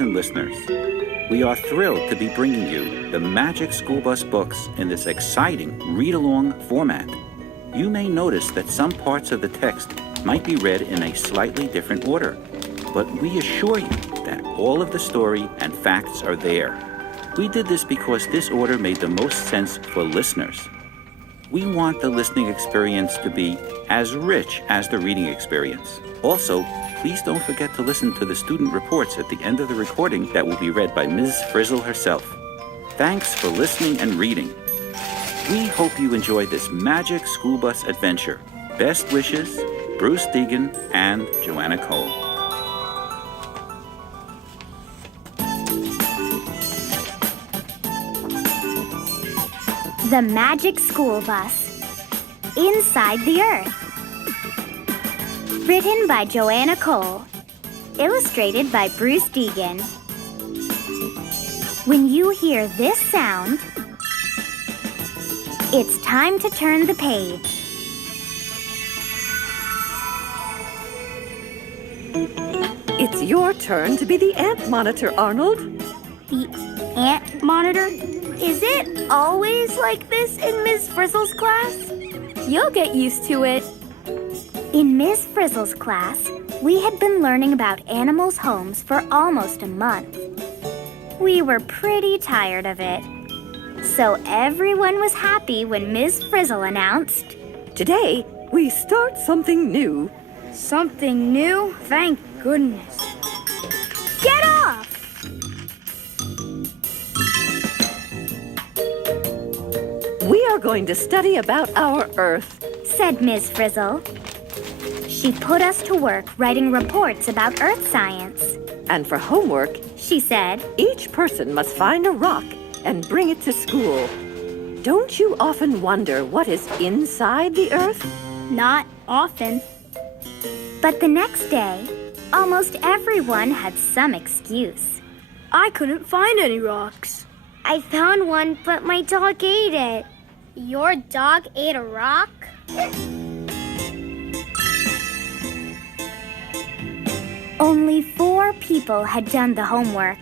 and listeners. We are thrilled to be bringing you the Magic School Bus books in this exciting read-along format. You may notice that some parts of the text might be read in a slightly different order, but we assure you that all of the story and facts are there. We did this because this order made the most sense for listeners. We want the listening experience to be as rich as the reading experience. Also, please don't forget to listen to the student reports at the end of the recording that will be read by Ms. Frizzle herself. Thanks for listening and reading. We hope you enjoy this Magic School Bus adventure. Best wishes, Bruce Deegan and Joanna Cole. The Magic School Bus. Inside the Earth. Written by Joanna Cole. Illustrated by Bruce Deegan. When you hear this sound, it's time to turn the page. It's your turn to be the ant monitor, Arnold. The ant monitor? Is it always like this in Ms. Frizzle's class? You'll get used to it. In Ms. Frizzle's class, we had been learning about animals' homes for almost a month. We were pretty tired of it. So everyone was happy when Ms. Frizzle announced, Today, we start something new. Something new? Thank goodness. "Get off!" We are going to study about our Earth, said Ms. Frizzle. She put us to work writing reports about Earth science. And for homework, She said, each person must find a rock and bring it to school. Don't you often wonder what is inside the Earth? Not often. But the next day, almost everyone had some excuse. I couldn't find any rocks. I found one, but my dog ate it. Your dog ate a rock? Only 4 people had done the homework,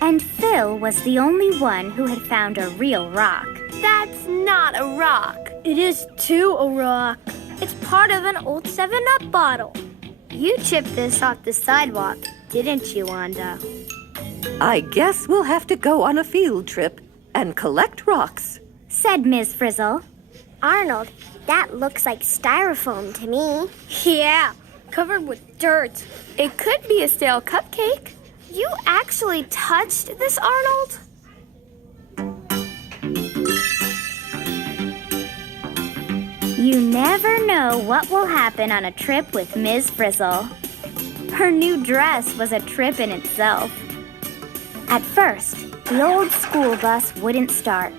and Phil was the only one who had found a real rock. That's not a rock. It is too a rock. It's part of an old 7-Up bottle. You chipped this off the sidewalk, didn't you, Wanda? I guess we'll have to go on a field trip and collect rocks, said Ms. Frizzle. Arnold, that looks like styrofoam to me. Yeah, covered with dirt. It could be a stale cupcake. You actually touched this, Arnold? You never know what will happen on a trip with Ms. Frizzle. Her new dress was a trip in itself. At first, the old school bus wouldn't start.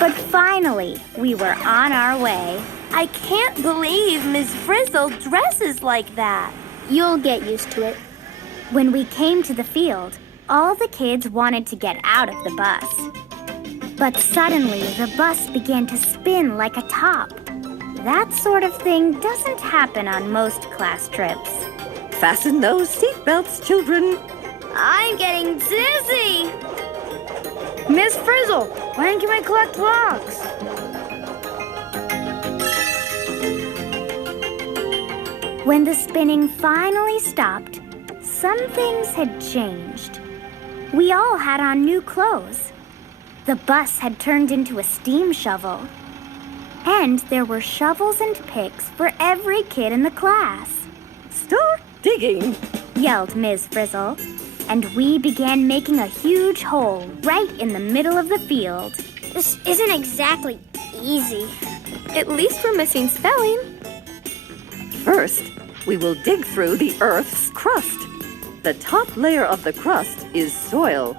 But finally, we were on our way. I can't believe Ms. Frizzle dresses like that. You'll get used to it. When we came to the field, all the kids wanted to get out of the bus. But suddenly, the bus began to spin like a top. That sort of thing doesn't happen on most class trips. Fasten those seatbelts, children. I'm getting dizzy. Miss Frizzle, when can we collect rocks? When the spinning finally stopped, some things had changed. We all had on new clothes. The bus had turned into a steam shovel. And there were shovels and picks for every kid in the class. Start digging, yelled Ms. Frizzle. And we began making a huge hole right in the middle of the field. This isn't exactly easy. At least we're missing spelling. First, we will dig through the Earth's crust. The top layer of the crust is soil.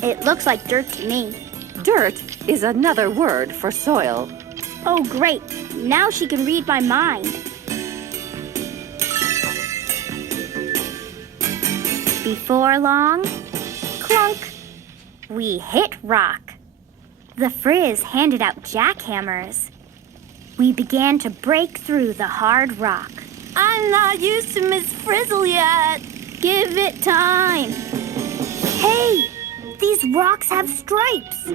It looks like dirt to me. Dirt is another word for soil. Oh, great. Now she can read my mind. Before long, clunk, we hit rock. The Frizz handed out jackhammers. We began to break through the hard rock. I'm not used to Miss Frizzle yet. Give it time. Hey, these rocks have stripes,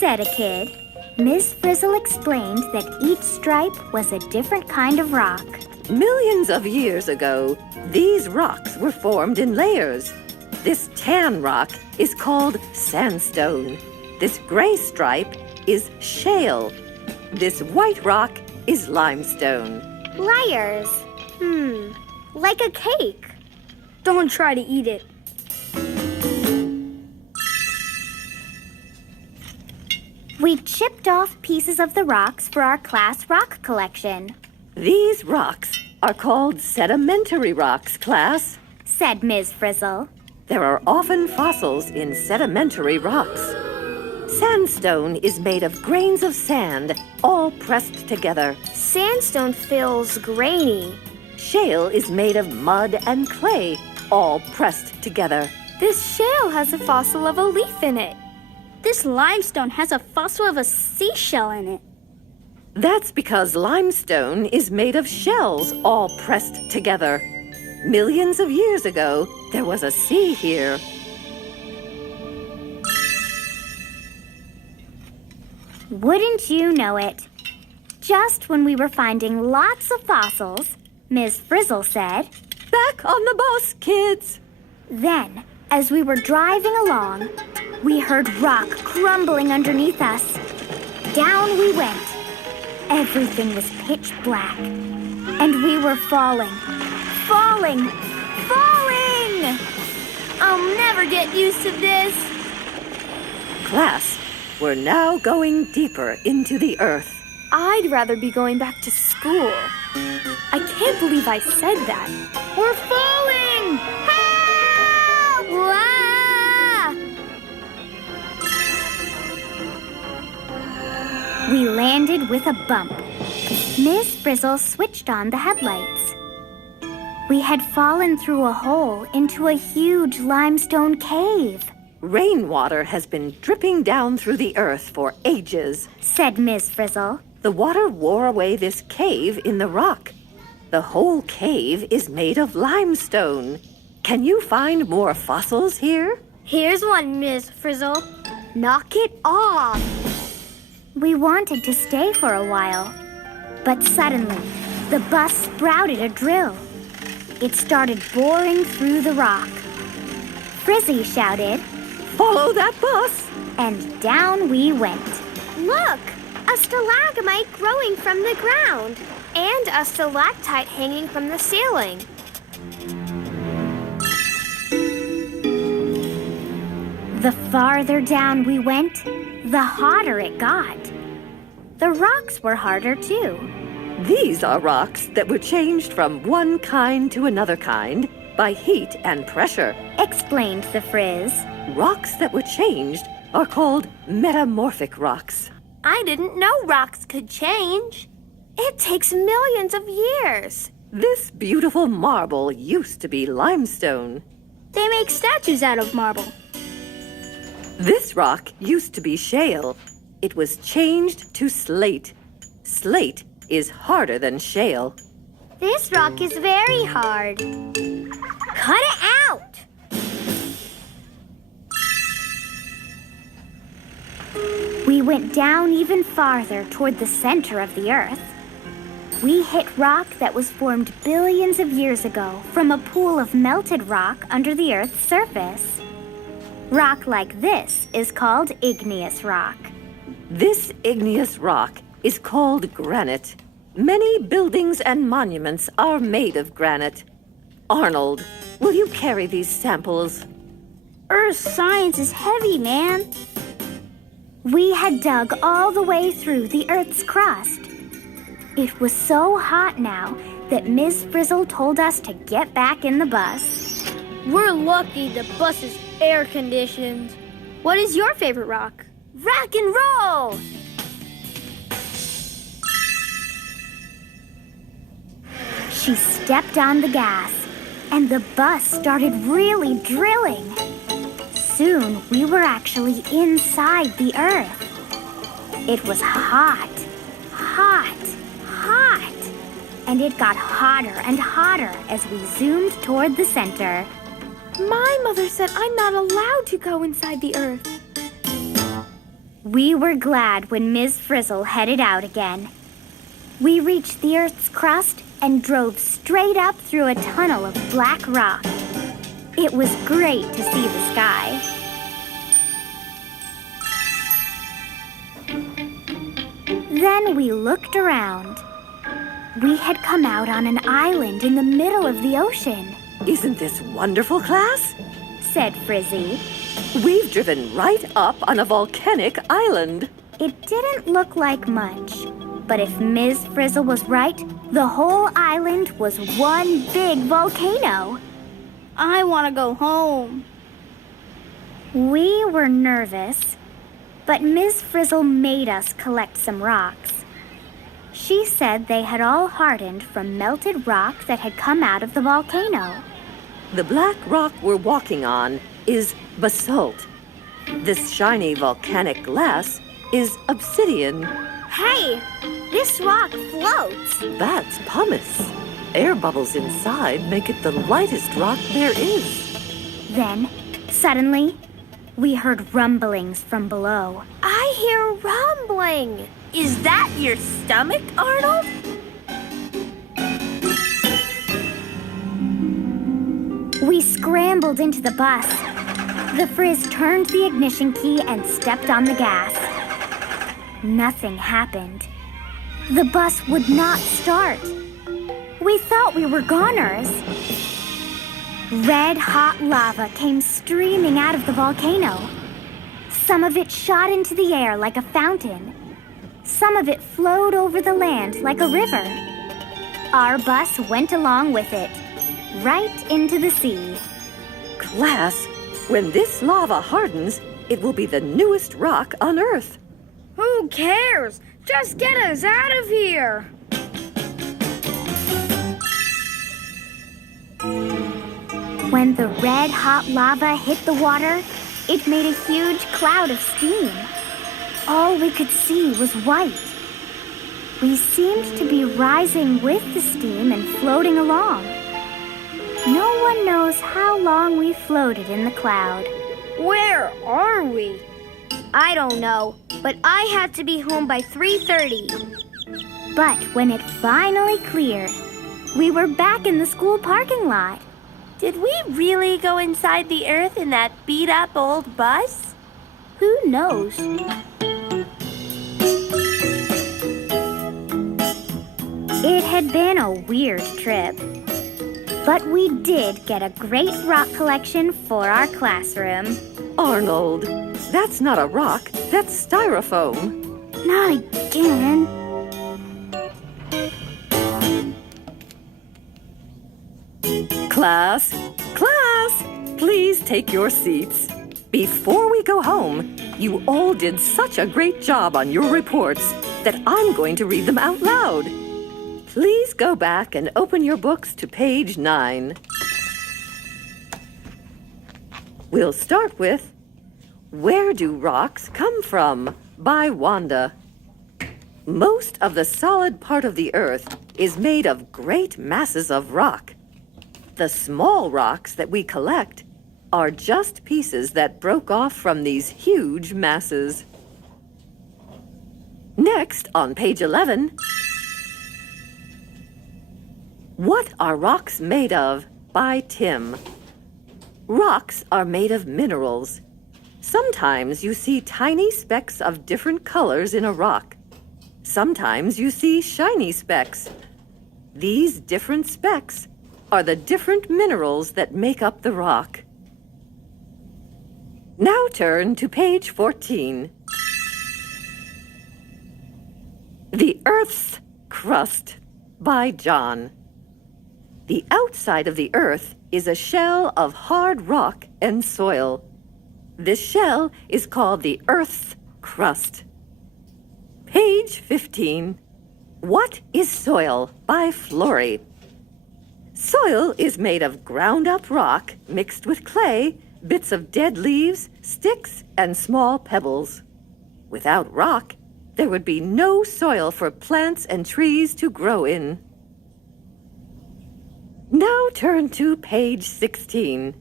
said a kid. Miss Frizzle explained that each stripe was a different kind of rock. Millions of years ago, these rocks were formed in layers. This tan rock is called sandstone. This gray stripe is shale. This white rock is limestone. Layers. Like a cake. Don't try to eat it. We chipped off pieces of the rocks for our class rock collection, These rocks are called sedimentary rocks, class. said Ms. Frizzle. There are often fossils in sedimentary rocks. Sandstone is made of grains of sand, all pressed together. Sandstone feels grainy. Shale is made of mud and clay, all pressed together. This shale has a fossil of a leaf in it. This limestone has a fossil of a seashell in it. That's because limestone is made of shells all pressed together. Millions of years ago, there was a sea here. Wouldn't you know it? Just when we were finding lots of fossils, Ms. Frizzle said, Back on the bus, kids! Then, as we were driving along, we heard rock crumbling underneath us. Down we went. Everything was pitch black. And we were falling. Falling! Falling! I'll never get used to this. Class, we're now going deeper into the earth. I'd rather be going back to school. I can't believe I said that. We're falling! Help! Ah! We landed with a bump. Miss Frizzle switched on the headlights. We had fallen through a hole into a huge limestone cave, Rainwater has been dripping down through the earth for ages. said Miss Frizzle. The water wore away this cave in the rock. The whole cave is made of limestone. Can you find more fossils here? Here's one, Miss Frizzle. Knock it off. We wanted to stay for a while, but suddenly the bus sprouted a drill. It started boring through the rock. Frizzy shouted, Follow that bus! and down we went. Look, a stalagmite growing from the ground and a stalactite hanging from the ceiling. The farther down we went, the hotter it got. The rocks were harder too. These are rocks that were changed from one kind to another kind by heat and pressure. Explained the Frizz. Rocks that were changed are called metamorphic rocks. I didn't know rocks could change. It takes millions of years. This beautiful marble used to be limestone. They make statues out of marble. This rock used to be shale. It was changed to slate. Slate is harder than shale. This rock is very hard. Cut it out! We went down even farther toward the center of the earth. We hit rock that was formed billions of years ago from a pool of melted rock under the earth's surface. Rock like this is called igneous rock. This igneous rock is called granite. Many buildings and monuments are made of granite. Arnold, will you carry these samples? Earth science is heavy, man. We had dug all the way through the earth's crust. It was so hot now that Miss Frizzle told us to get back in the bus. We're lucky the bus is air conditioned. What is your favorite rock? Rock and roll! She stepped on the gas, and the bus started really drilling. Soon, we were actually inside the earth. It was hot, hot, hot, and it got hotter and hotter as we zoomed toward the center. My mother said I'm not allowed to go inside the earth. We were glad when Ms. Frizzle headed out again. We reached the Earth's crust and drove straight up through a tunnel of black rock. It was great to see the sky. Then we looked around. We had come out on an island in the middle of the ocean, Isn't this wonderful, class? said Frizzy. We've driven right up on a volcanic island. It didn't look like much, but if Ms. Frizzle was right, the whole island was one big volcano. I want to go home. We were nervous, but Ms. Frizzle made us collect some rocks. She said they had all hardened from melted rock that had come out of the volcano. The black rock we're walking on is basalt. This shiny volcanic glass is obsidian. Hey, this rock floats. That's pumice. Air bubbles inside make it the lightest rock there is. Then, suddenly, we heard rumblings from below. I hear rumbling. Is that your stomach, Arnold? We scrambled into the bus. The Frizz turned the ignition key and stepped on the gas. Nothing happened. The bus would not start. We thought we were goners. Red hot lava came streaming out of the volcano. Some of it shot into the air like a fountain. Some of it flowed over the land like a river. Our bus went along with it, right into the sea. Class, when this lava hardens, it will be the newest rock on Earth. Who cares? Just get us out of here. When the red hot lava hit the water, it made a huge cloud of steam. All we could see was white. We seemed to be rising with the steam and floating along. No one knows how long we floated in the cloud. Where are we? I don't know, but I had to be home by 3:30. But when it finally cleared, we were back in the school parking lot. Did we really go inside the earth in that beat-up old bus? Who knows? It had been a weird trip, but we did get a great rock collection for our classroom. Arnold, that's not a rock, that's styrofoam. Not again. Class, please take your seats. Before we go home, you all did such a great job on your reports that I'm going to read them out loud. Please go back and open your books to page 9. We'll start with Where Do Rocks Come From? By Wanda. Most of the solid part of the earth is made of great masses of rock. The small rocks that we collect are just pieces that broke off from these huge masses. Next, on page 11, What Are Rocks Made Of? By Tim. Rocks are made of minerals. Sometimes you see tiny specks of different colors in a rock. Sometimes you see shiny specks. These different specks are the different minerals that make up the rock. Now turn to page 14. The Earth's Crust by John. The outside of the Earth is a shell of hard rock and soil. This shell is called the Earth's crust. Page 15. What is soil? By Flory. Soil is made of ground-up rock mixed with clay, bits of dead leaves, sticks, and small pebbles. Without rock, there would be no soil for plants and trees to grow in. Now turn to page 16.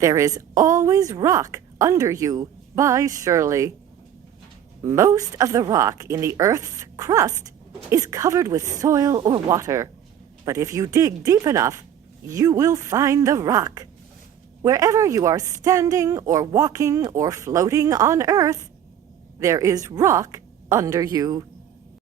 There is always rock under you by Shirley. Most of the rock in the Earth's crust is covered with soil or water. But if you dig deep enough, you will find the rock. Wherever you are standing or walking or floating on Earth, there is rock under you.